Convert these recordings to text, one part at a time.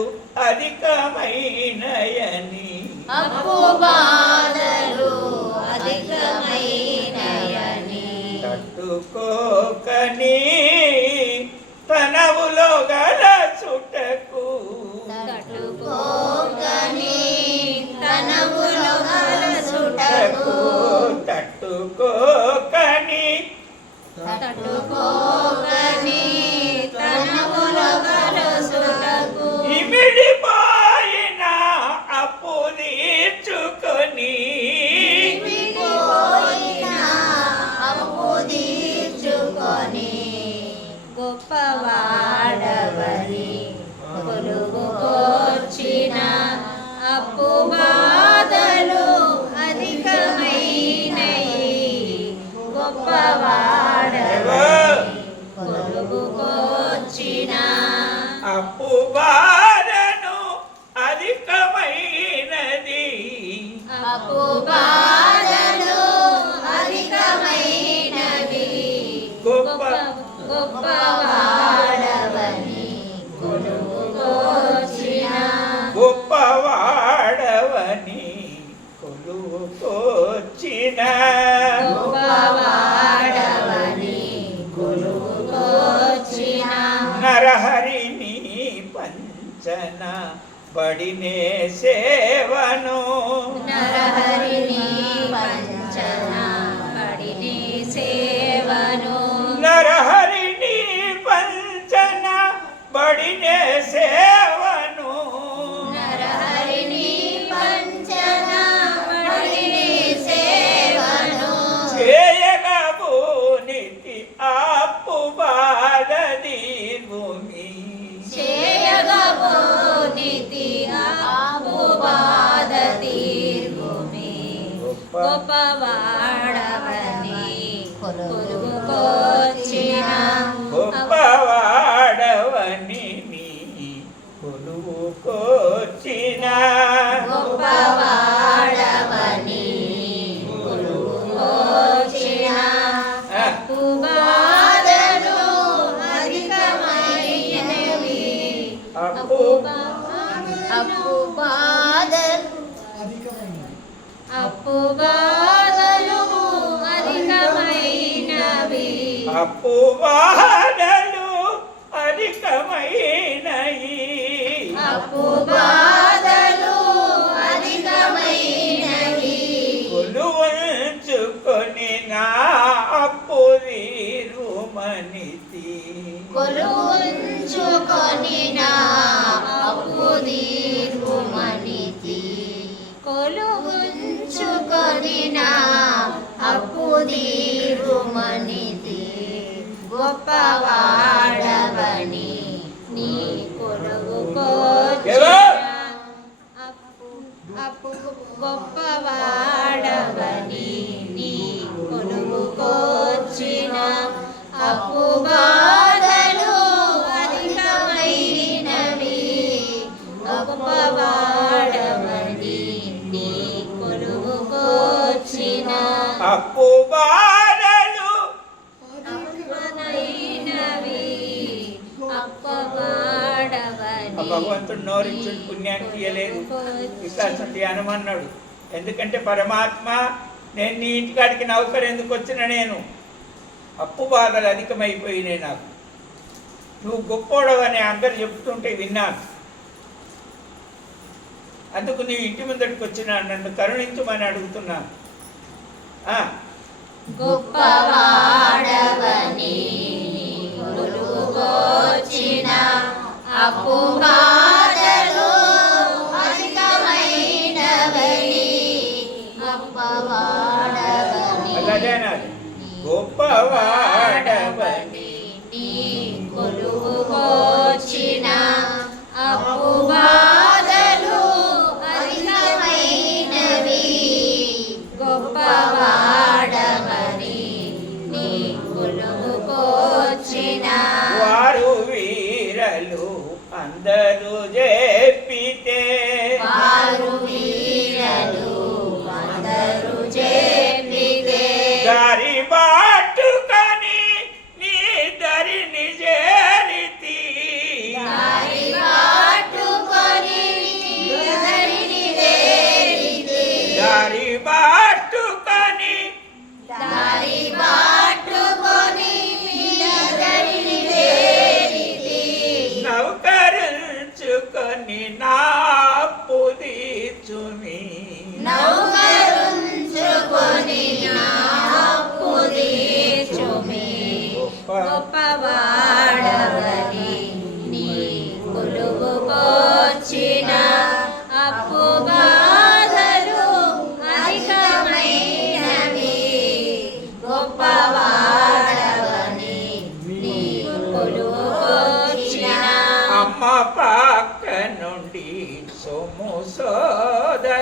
బాధలు అధికమైనయని. అప్పు బాధలు అధికమైనయని. తట్టుకోకని తనవులో గల చుట్టకు తట్టుకోకని తనవులో గల చుట్టకు తట్టుకోకని తట్టుకో అప్పు బాధను అధికమైనది. అప్పు బాధలు అధికమైనవి గొప్ప గొప్పవాడవని కొలువుకొచ్చిన పంచన బడినే సేవను. నరహరిని పంచన పడిని సేవను. నరహరిని పంచన బడినే సేవను. బాధలు. అప్పు బాధలు అధికమైనవి. అప్పు బాధలు అధికమైనయి అప్పు బాధలు అధికమైనవి. కొలువంచుకొని నా అప్పు తీరుమనితి గొప్పవాడవని భగవంతుడు నోరించుడు పుణ్యాన్ని తీయలేదు. విశ్వాసం అనుమన్నాడు. ఎందుకంటే పరమాత్మ నేను నీ ఇంటికాడికి నౌకరు ఎందుకు వచ్చిన నేను? అప్పు బాధలు అధికమైపోయినాయి నాకు. నువ్వు గొప్పోడవని అందరు చెప్తుంటే విన్నాను. అందుకు నీ ఇంటి ముందటికి వచ్చిన నన్ను కరుణించమని అడుగుతున్నాను. గొప్పవా అప్పు అధికమైనవని గొప్పవాడవని.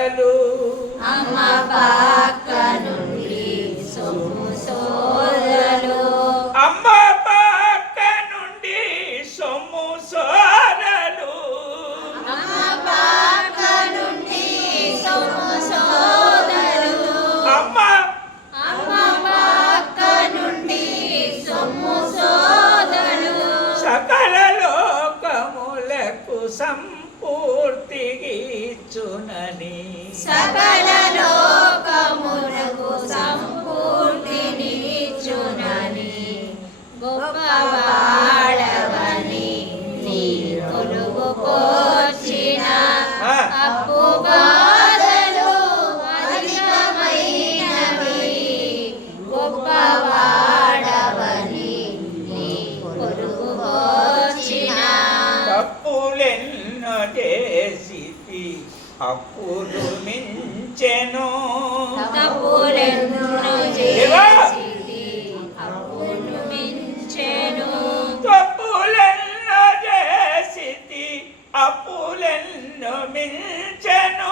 Ang mapagkanuli sumusunod. సంపూర్తిగిచ్చునని. సకల లోకమునకు సంపూర్తి హక్కులు మించెను తప్పులెన్నో చేసింది అప్పులెన్నో మించెను.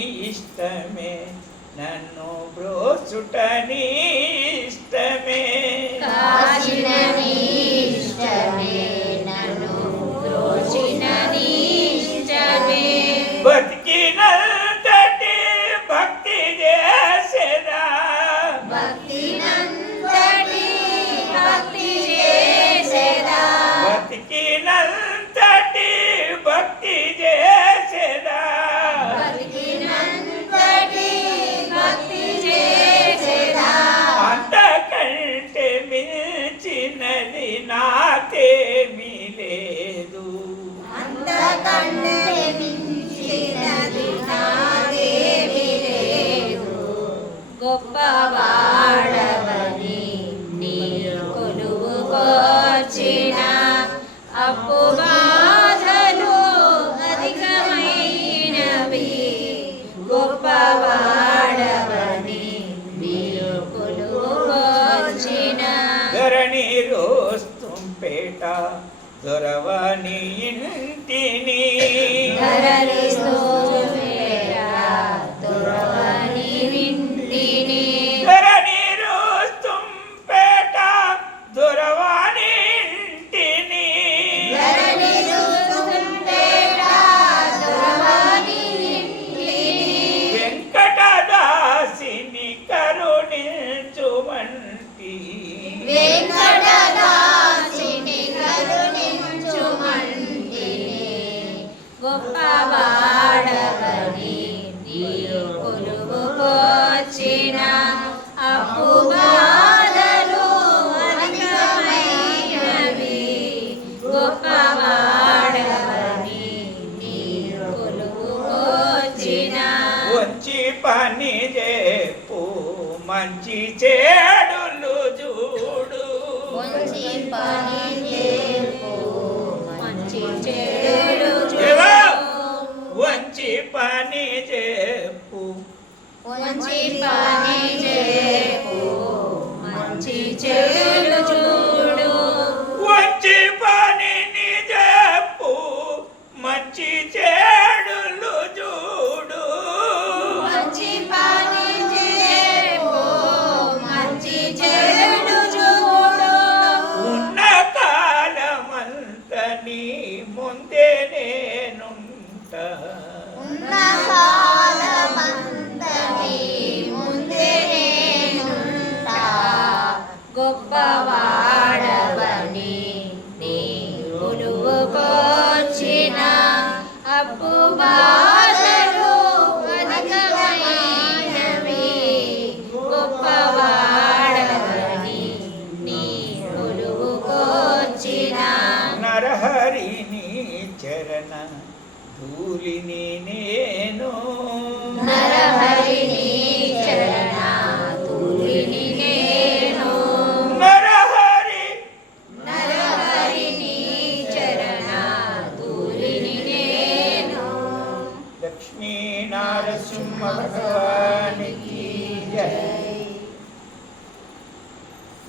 ಸುಟನೇ నాతే మిలేదు అంతకన్నే మంచి పని మంచి చెడు చెప్పు మంచి పని గొప్పవాడవని